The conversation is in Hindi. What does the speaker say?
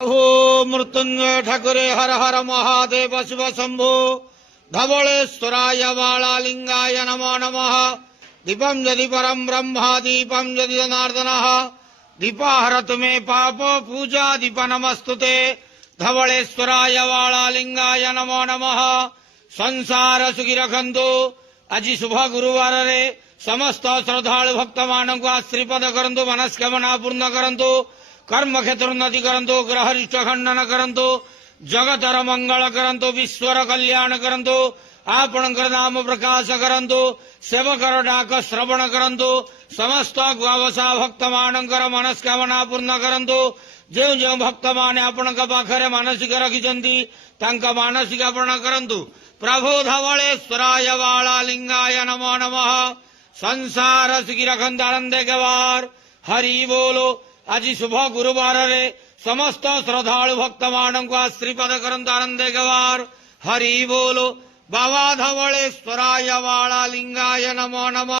हो मृत्युंजय ठाकुरे हर हर महादेव शिव शंभो धवलेश्वराय बालालिंगाय नमो नमः। दीपं यदि परम ब्रह्म दीपं यदि जनार्दनः दीपाहरतु मे पाप पूजा दीप नमस्तुते। धवलेश्वराय बालालिंगाय नमो नमः। संसार सुखी रखंतु। आज शुभ गुरुवार रे समस्त श्रद्धालु भक्त मानक श्रीपद करंतु मनस्कामना पूर्ण करंतु कर्म क्षेत्र उन्नति करंतु ग्रह रिष्ट खंडन करंतु जगतर मंगल करंतु विश्वर कल्याण करंतु आपणकर नाम प्रकाश करंतु सेवकर डाक श्रवण करंतु समस्त ग्वावसा भक्त मानकर मनस्कामना पूर्ण करंतु। जो जो भक्त माने आपण पाखरे मानसिक रखिचंती तांका मानसिक पूर्ण करंतु। प्रभु धवलेश्वराय बालालिंगाय नमो नमः। संसार सुखी रखंत आनंदे गवार हरि बोलो। आज शुभ गुरुवार रे समस्त श्रद्धालु भक्त मानक श्रीपद करंतु आनंदे गवार हरि बोलो। बाबा धवलेश्वराय बालालिंगाय नमो नमः।